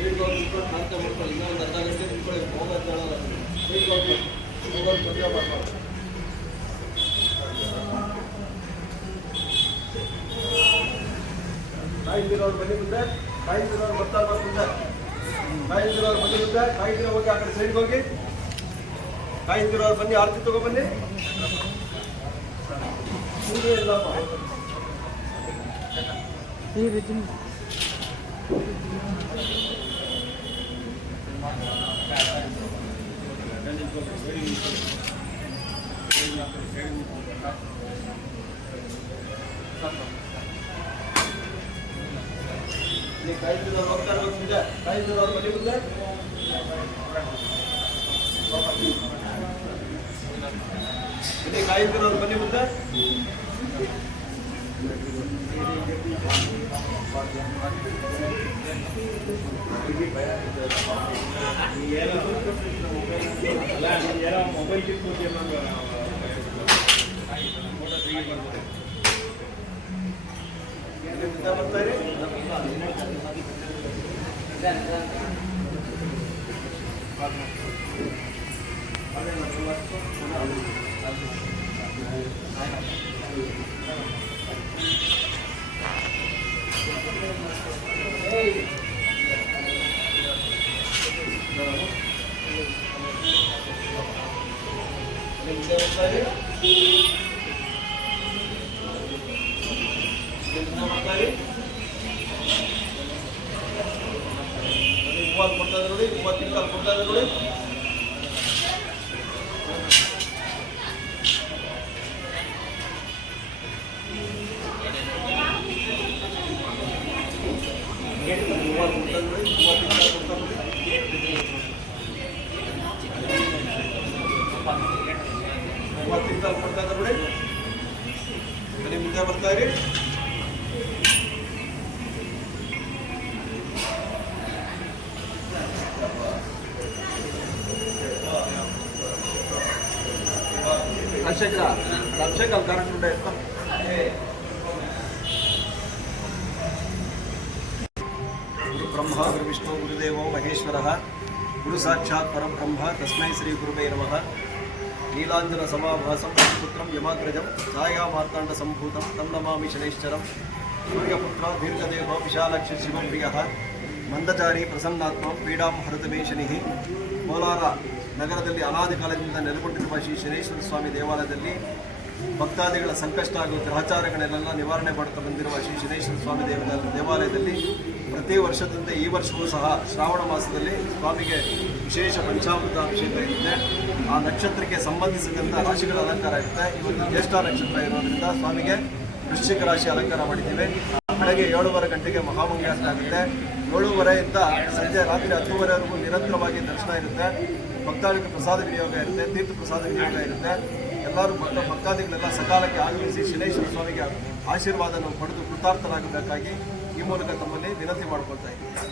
ನಾಲ್ಕು ಮಾಡ್ಕೊಳ್ಳಿ, ಇನ್ನೊಂದು ಅರ್ಧ ಗಂಟೆ ನಿಂತ್ಕೊಳ್ಳಿ. ಕಾಯ್ದಿರೋರು ಬನ್ನಿ ಮುಂದೆ, ಕಾಯ್ದಿರೋರು ಬರ್ತಾ ಮುಂದೆ, ಕಾಯ್ದಿರೋರು ಬನ್ನಿ ಮುಂದೆ, ಕಾಯ್ದಿರೋ ಹೋಗಿ ಆ ಕಡೆ ಸೈಡ್ಗೆ ಹೋಗಿ, ಕಾಯ್ದಿರೋರು ಬನ್ನಿ, ಆರತಿ ತಗೊಬನ್ನಿ. ಕಾಯ್ದಿರೋರು ಹೋಗ್ತಾ ಇರ್ಬೇಕು ಮುಂದೆ, ಕಾಯ್ದಿರೋರು ಬನ್ನಿ ಮುಂದೆ, ಇಲ್ಲಿ ಕಾಯ್ದಿರೋರು ಬನ್ನಿ ಮುಂದೆ. ಮೊಬೈಲ್ ಬರ್ತಾರೆ ಹೂವು ಕೊಡ್ತಾ ಇದ್ದಾರೆ ನೋಡಿ, ಹೂವು ತಿಂಗಳು ಕೊಡ್ತಾ ಇದ್ದಾರೆ ನೋಡಿ. ಕೊಡ್ತಾ ಇದ್ದಾರೆ ನೋಡಿ, ಮನೆ ಮುಂದೆ ಬರ್ತಾ ಇರಿ. ಅಭಿಷೇಕ ಕರೆಂಟ್ ಉಂಟೆ. ಗುರು ಬ್ರಹ್ಮ ಗುರು ವಿಷ್ಣು ಗುರುದೇವೋ ಮಹೇಶ್ವರಃ ಗುರು ಸಾಕ್ಷಾತ್ ಪರಬ್ರಹ್ಮ ತಸ್ಮೈ ಶ್ರೀ ಗುರುವೇ ನಮಃ. ನೀಲಾಂಜನ ಸಮಾಭಾಸಂ ಪುತ್ರಂ ಯಮಾಗ್ರಜಂ ಛಾಯಾ ಮಾರ್ತಾಂಡ ಸಂಭೂತಂ ತಂ ನಮಾಮಿ ಶನೈಶ್ಚರಂ. ಸೂರ್ಯಪುತ್ರ ದೀರ್ಘದೇವ ವಿಶಾಲಾಕ್ಷಿ ಶಿವಪ್ರಿಯಃ ಮಂದಚಾರಿ ಪ್ರಸನ್ನಾತ್ಮ ಪೀಡಾಂ ಹರತಮೇ ಶನಿಃ. ಕೋಲಾರ ನಗರದಲ್ಲಿ ಅನಾದಿ ಕಾಲದಿಂದ ನೆಲೆಗೊಂಡಿರುವ ಶ್ರೀ ಶನೇಶ್ವರ ಸ್ವಾಮಿ ದೇವಾಲಯದಲ್ಲಿ ಭಕ್ತಾದಿಗಳ ಸಂಕಷ್ಟ ಹಾಗೂ ಗ್ರಹಚಾರಗಳನ್ನೆಲ್ಲ ನಿವಾರಣೆ ಮಾಡುತ್ತಾ ಬಂದಿರುವ ಶ್ರೀ ಶನೇಶ್ವರ ಸ್ವಾಮಿ ದೇವಾಲಯದಲ್ಲಿ ಪ್ರತಿ ವರ್ಷದಂತೆ ಈ ವರ್ಷವೂ ಸಹ ಶ್ರಾವಣ ಮಾಸದಲ್ಲಿ ಸ್ವಾಮಿಗೆ ವಿಶೇಷ ಪಂಚಾಮೃತ ಅಭಿಷೇಕ ಇರುತ್ತೆ. ಆ ನಕ್ಷತ್ರಕ್ಕೆ ಸಂಬಂಧಿಸಿದಂಥ ರಾಶಿಗಳ ಅಲಂಕಾರ ಇರುತ್ತೆ. ಇವತ್ತು ಜ್ಯೇಷ್ಠ ನಕ್ಷತ್ರ ಇರೋದ್ರಿಂದ ಸ್ವಾಮಿಗೆ ವೃಶ್ಚಿಕ ರಾಶಿ ಅಲಂಕಾರ ಮಾಡಿದ್ದೇವೆ. ಬೆಳಗ್ಗೆ 7:30 ಗಂಟೆಗೆ ಮಹಾಮಂಗಳಾರತಿ ಆಗುತ್ತೆ. 7:30ಯಿಂದ ಸಂಜೆ ರಾತ್ರಿ 10:00ವರೆವರೆಗೂ ನಿರಂತರವಾಗಿ ದರ್ಶನ ಇರುತ್ತೆ. ಭಕ್ತಾದಿಗಳ ಪ್ರಸಾದ ವಿನಿಯೋಗ ಇರುತ್ತೆ, ತೀರ್ಥ ಪ್ರಸಾದ ವಿನಿಯೋಗ ಇರುತ್ತೆ. ಎಲ್ಲರೂ ಭಕ್ತಾದಿಗಳೆಲ್ಲ ಸಕಾಲಕ್ಕೆ ಆಗಮಿಸಿ ಶನೇಶ್ವರ ಸ್ವಾಮಿಗೆ ಆಶೀರ್ವಾದವನ್ನು ಪಡೆದು ಕೃತಾರ್ಥರಾಗಬೇಕಾಗಿ ಈ ಮೂಲಕ ತಮ್ಮಲ್ಲಿ ವಿನಂತಿ ಮಾಡಿಕೊಳ್ತಾ ಇದ್ದೀವಿ.